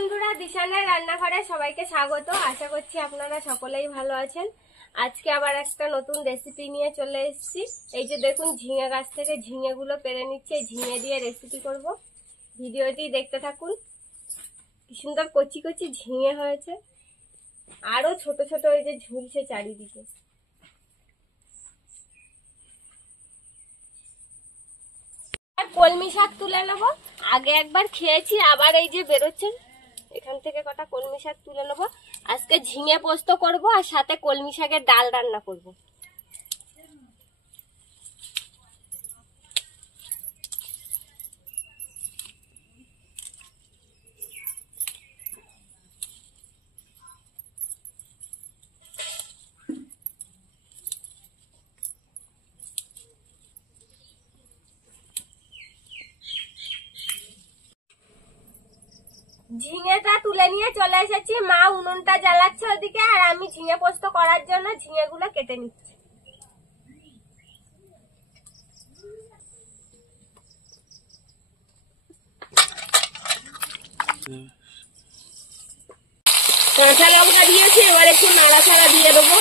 বন্ধুরা, দিশানের রান্নাঘরে সবাইকে স্বাগত। আশা করছি আপনারা সকলেই ভালো আছেন। আজকে আবার একটা নতুন রেসিপি নিয়ে চলে এসেছি। এই যে দেখুন, ঝিঙে গাছ থেকে ঝিঙেগুলো পেরে নিচ্ছে। ঝিঙে দিয়ে রেসিপি করব, ভিডিওটি দেখতে থাকুন। কি সুন্দর কচি কচি ঝিঙে হয়েছে, আরো ছোট ছোট ওই যে ঝুলছে চারিদিকে। কলমি শাক তুলে নেবো। আগে একবার খেয়েছি, আবার এই যে বেরোচ্ছে, এখান থেকে কটা কলমি শাক তুলে নেবো। আজকে ঝিঙে পোস্ত করব আর সাথে কলমি শাকের ডাল রান্না করব। ঝিঙেটা তুলে নিয়ে চলে এসেছি। মা উনুনটা জ্বালাচ্ছে ওদিকে, আর আমি ঝিঙে পোস্ত করার জন্য ঝিঙেগুলো কেটে নিচ্ছি। কাঁচা লঙ্কা দিয়েছি, এবার একটু নাড়াচাড়া দিয়ে দেবো।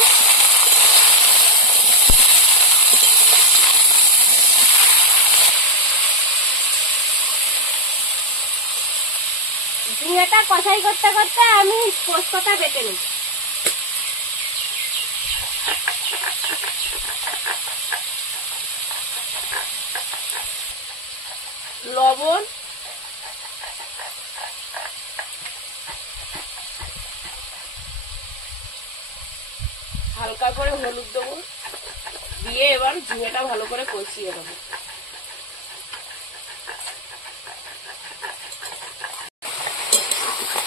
ঝিঙেটা কষাই করতে করতে আমি পোস্তটা বেটে নিই। লবণ, হালকা করে হলুদ দেবো, দিয়ে এবার ঝিঙেটা ভালো করে কষিয়ে দেবো।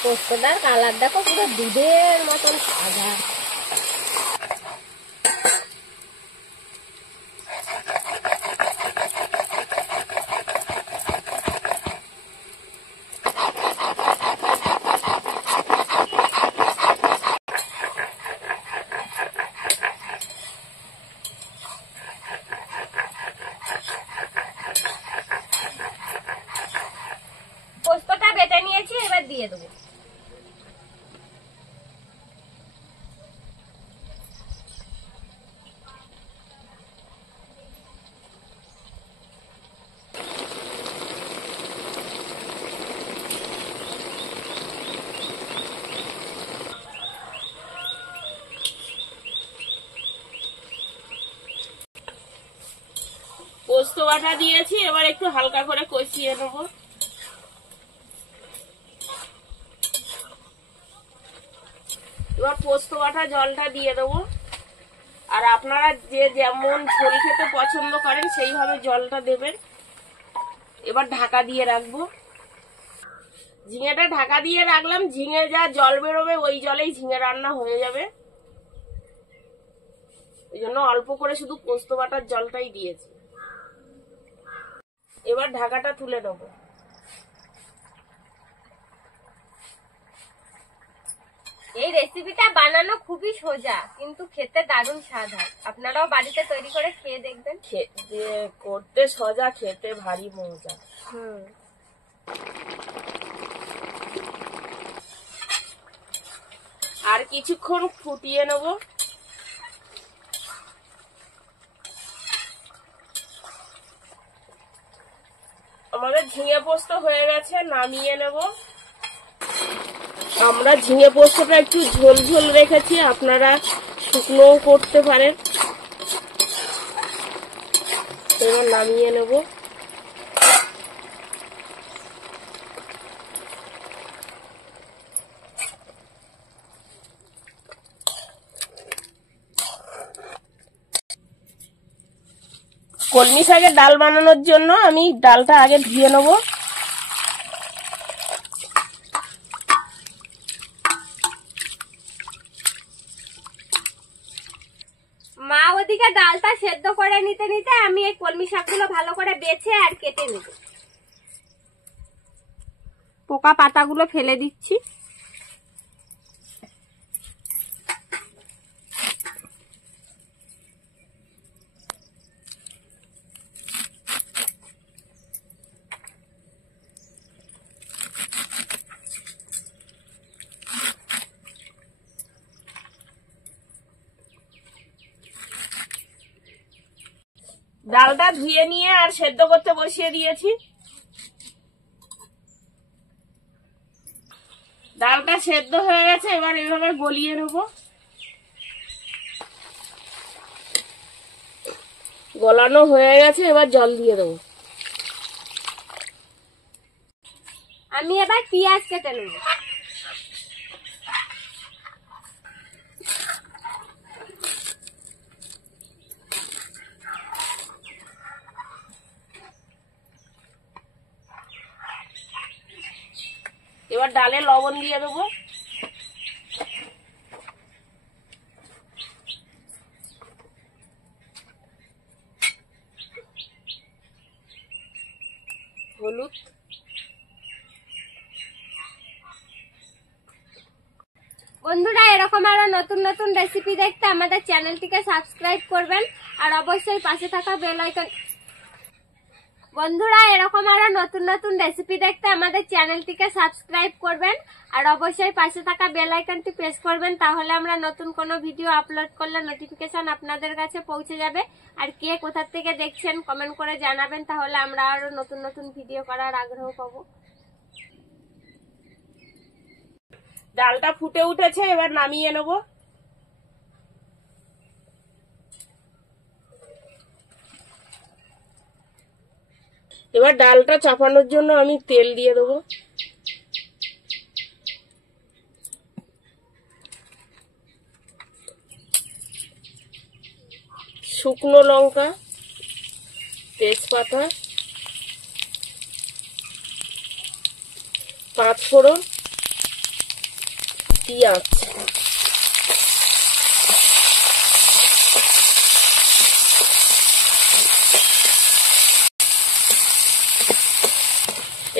পোস্তটার কালার দেখো, পুরো দুধের মতন সাদা। পোস্তটা বেটে নিয়েছি, এবার দিয়ে দেবো। পোস্ত বাটা দিয়েছি, এবার একটু হালকা করে কষিয়ে নেব। এবার পোস্ত বাটা জলটা দিয়ে দেবো, আর আপনারা যে যেমন ঝোল খেতে পছন্দ করেন সেইভাবে জলটা দেবেন। এবার ঢাকা দিয়ে রাখবো। ঝিঙেটা ঢাকা দিয়ে রাখলাম, ঝিঙে যা জল বেরোবে ওই জলেই ঝিঙে রান্না হয়ে যাবে। এই জন্য অল্প করে শুধু পোস্ত বাটার জলটাই দিয়েছি। এবার ঢাকাটা তুলে দেবো। এই রেসিপিটা বানানো খুবই সোজা, কিন্তু খেতে দারুণ স্বাদ হয়। আপনারাও বাড়িতে তৈরি করে খেয়ে দেখবেন। করতে সোজা, খেতে ভারী মজা। আর কিছুক্ষণ ফুটিয়ে নেব। আমাদের ঝিঙে পোস্ত হয়ে গেছে, নামিয়ে নেব। আমরা ঝিঙে পোস্তটা একটু ঝোল ঝোল রেখেছি, আপনারা শুকনোও করতে পারেন। এবার নামিয়ে নেব। কলমি শাকের ডাল বানানোর জন্য আমি ডালটা আগে ধুয়ে নেব। মা ওদিকে ডালটা সেদ্ধ করে নিতে নিতে আমি এই কলমি শাকগুলো ভালো করে বেছে আর কেটে নেব। পোকা পাতাগুলো ফেলে দিচ্ছি। ডালটা ধুয়ে নিয়ে আর সেদ্ধ করতে বসিয়ে দিয়েছি। ডালটা সেদ্ধ হয়ে গেছে, এবার এভাবে গলিয়ে নেব। গলানো হয়ে গেছে, এবার জল দিয়ে দেবো। আমি এবার পেঁয়াজ কেটে নেব। এবার ডালে লবণ দিয়ে দেবো। হলুদ, বন্ধুরা এরকম আরো নতুন নতুন রেসিপি দেখতে আমাদের চ্যানেলটিকে সাবস্ক্রাইব করবেন আর অবশ্যই পাশে থাকা বেল আইকন। বন্ধুরা এরকম আরো নতুন নতুন রেসিপি দেখতে আমাদের চ্যানেলটিকে সাবস্ক্রাইব করবেন আর অবশ্যই পাশে থাকা বেল আইকনটি প্রেস করবেন, তাহলে আমরা নতুন কোনো ভিডিও আপলোড করলে নোটিফিকেশন আপনাদের কাছে পৌঁছে যাবে। আর কে কোথা থেকে দেখছেন কমেন্ট করে জানাবেন, তাহলে আমরা আরো নতুন নতুন ভিডিও করার আগ্রহ পাবো। ডালটা ফুটে উঠেছে, এবার নামিয়ে নেব। এবার ডালটা চাপানোর জন্য আমি তেল দিয়ে দেবো। শুকনো লঙ্কা, তেজপাতা, পাঁচফোড়ন, পেঁয়াজ।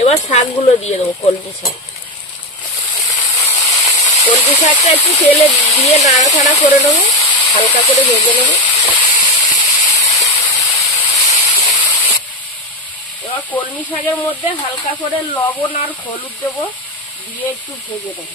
এবার শাকগুলো দিয়ে দেবো। কলমি শাক, কলমি শাকটা একটু তেলে দিয়ে নাড়াচাড়া করে নেবো, হালকা করে ভেজে নেবো। এবার কলমি শাকের মধ্যে হালকা করে লবণ আর হলুদ দেবো, দিয়ে একটু ভেজে দেবো।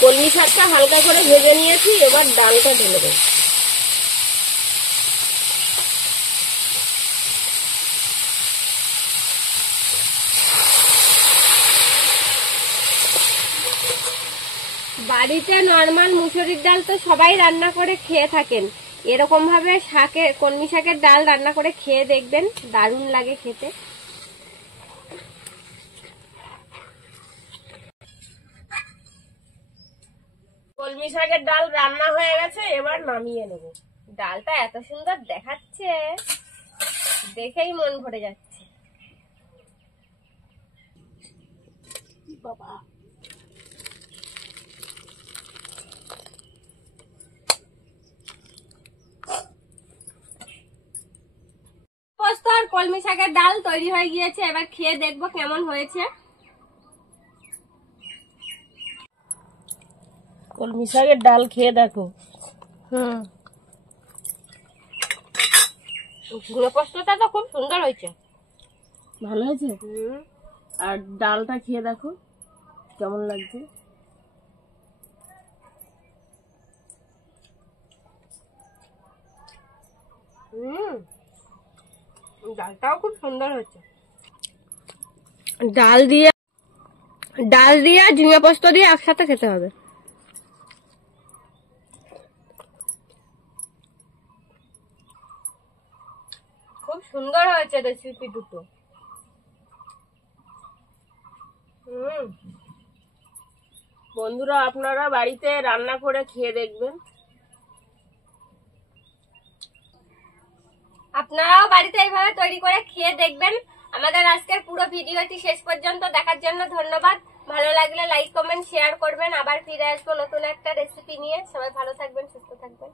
কলমি শাকটা হালকা করে ভেজে নিয়েছি, এবার ডালটা ঢেলে দেবো। বাড়িতে নরমাল মুসুরির ডাল তো সবাই রান্না করে খেয়ে থাকেন, এরকম ভাবে কলমি শাকের ডাল রান্না করে খেয়ে দেখবেন, দারুণ লাগে খেতে। কলমি শাকের ডাল রান্না হয়ে গেছে, এবার নামিয়ে নেব। ডালটা এত সুন্দর দেখাচ্ছে, দেখেই মন ভরে যাচ্ছে। বাবা, পোস্ত আর কলমি শাকের ডাল তৈরি হয়ে গিয়েছে, এবার খেয়ে দেখবো কেমন হয়েছে। কলমি শাকের ডাল খেয়ে দেখো। ঝিঙে পোস্তটা তো খুব সুন্দর হয়েছে। ভালো হয়েছে। আর ডালটা খেয়ে দেখো কেমন লাগছে। ডালটাও খুব সুন্দর হয়েছে। ডাল দিয়ে ঝিঙে পোস্ত দিয়ে একসাথে খেতে হবে। খুব সুন্দর হয়েছে রেসিপি দুটো। বন্ধুরা আপনারা বাড়িতে রান্না করে খেয়ে দেখবেন। আপনারাও বাড়িতে এইভাবে তৈরি করে খেয়ে দেখবেন। আমাদের আজকের পুরো ভিডিওটি শেষ পর্যন্ত দেখার জন্য ধন্যবাদ। ভালো লাগলে লাইক কমেন্ট শেয়ার করবেন। আবার ফিরে আসবো নতুন একটা রেসিপি নিয়ে। সবাই ভালো থাকবেন, সুস্থ থাকবেন।